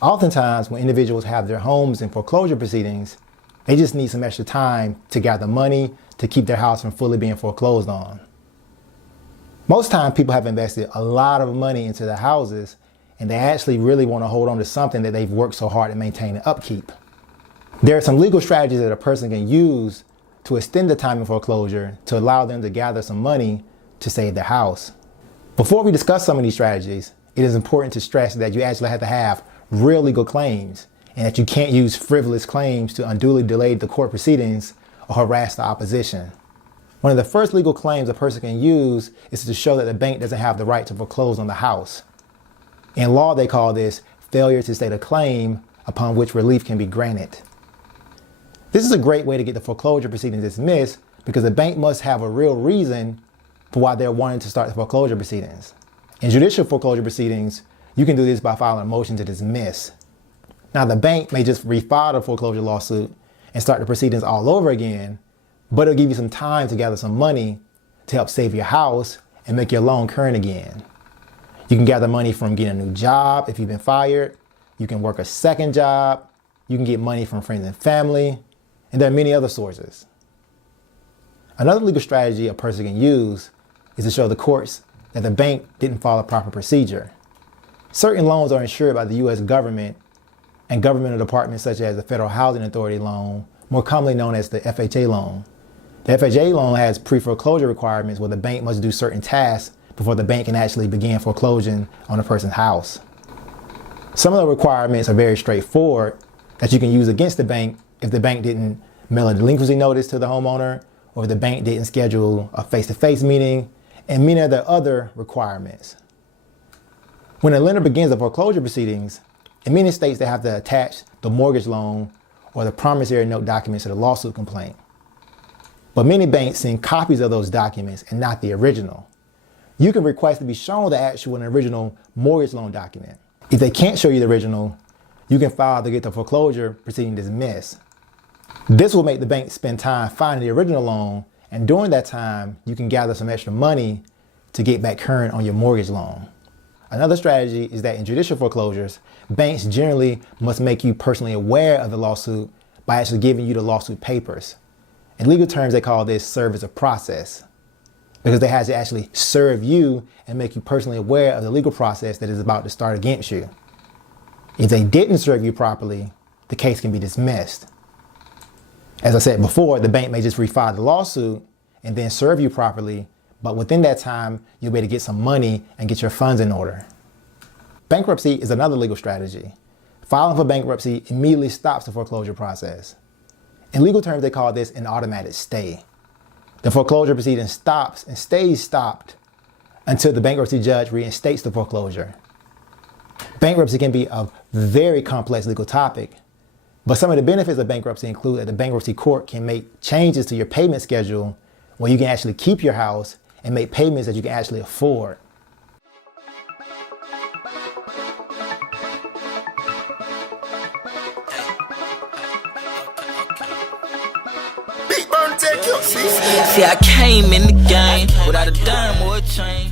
Oftentimes, when individuals have their homes in foreclosure proceedings, they just need some extra time to gather money to keep their house from fully being foreclosed on. Most times, people have invested a lot of money into their houses, and they actually really want to hold on to something that they've worked so hard to maintain and upkeep. There are some legal strategies that a person can use to extend the time in foreclosure to allow them to gather some money to save their house. Before we discuss some of these strategies, it is important to stress that you actually have to have real legal claims, and that you can't use frivolous claims to unduly delay the court proceedings or harass the opposition. One of the first legal claims a person can use is to show that the bank doesn't have the right to foreclose on the house. In law, they call this failure to state a claim upon which relief can be granted. This is a great way to get the foreclosure proceedings dismissed because the bank must have a real reason for why they're wanting to start the foreclosure proceedings. In judicial foreclosure proceedings, you can do this by filing a motion to dismiss. Now, the bank may just refile the foreclosure lawsuit and start the proceedings all over again, but it'll give you some time to gather some money to help save your house and make your loan current again. You can gather money from getting a new job if you've been fired. You can work a second job. You can get money from friends and family. And there are many other sources. Another legal strategy a person can use is to show the courts that the bank didn't follow proper procedure. Certain loans are insured by the U.S. government and governmental departments such as the Federal Housing Authority loan, more commonly known as the FHA loan. The FHA loan has pre-foreclosure requirements where the bank must do certain tasks before the bank can actually begin foreclosing on a person's house. Some of the requirements are very straightforward that you can use against the bank if the bank didn't mail a delinquency notice to the homeowner, or if the bank didn't schedule a face-to-face meeting, and many of the other requirements. When a lender begins the foreclosure proceedings, in many states they have to attach the mortgage loan or the promissory note documents to the lawsuit complaint. But many banks send copies of those documents and not the original. You can request to be shown the actual and original mortgage loan document. If they can't show you the original, you can file to get the foreclosure proceeding dismissed. This will make the bank spend time finding the original loan, and during that time, you can gather some extra money to get back current on your mortgage loan. Another strategy is that in judicial foreclosures, banks generally must make you personally aware of the lawsuit by actually giving you the lawsuit papers. In legal terms, they call this service of process, because they have to actually serve you and make you personally aware of the legal process that is about to start against you. If they didn't serve you properly, the case can be dismissed. As I said before, the bank may just refile the lawsuit and then serve you properly, but within that time, you'll be able to get some money and get your funds in order. Bankruptcy is another legal strategy. Filing for bankruptcy immediately stops the foreclosure process. In legal terms, they call this an automatic stay. The foreclosure proceeding stops and stays stopped until the bankruptcy judge reinstates the foreclosure. Bankruptcy can be a very complex legal topic, but some of the benefits of bankruptcy include that the bankruptcy court can make changes to your payment schedule where you can actually keep your house and make payments that you can actually afford. See, I came in the game without a dime or a chain.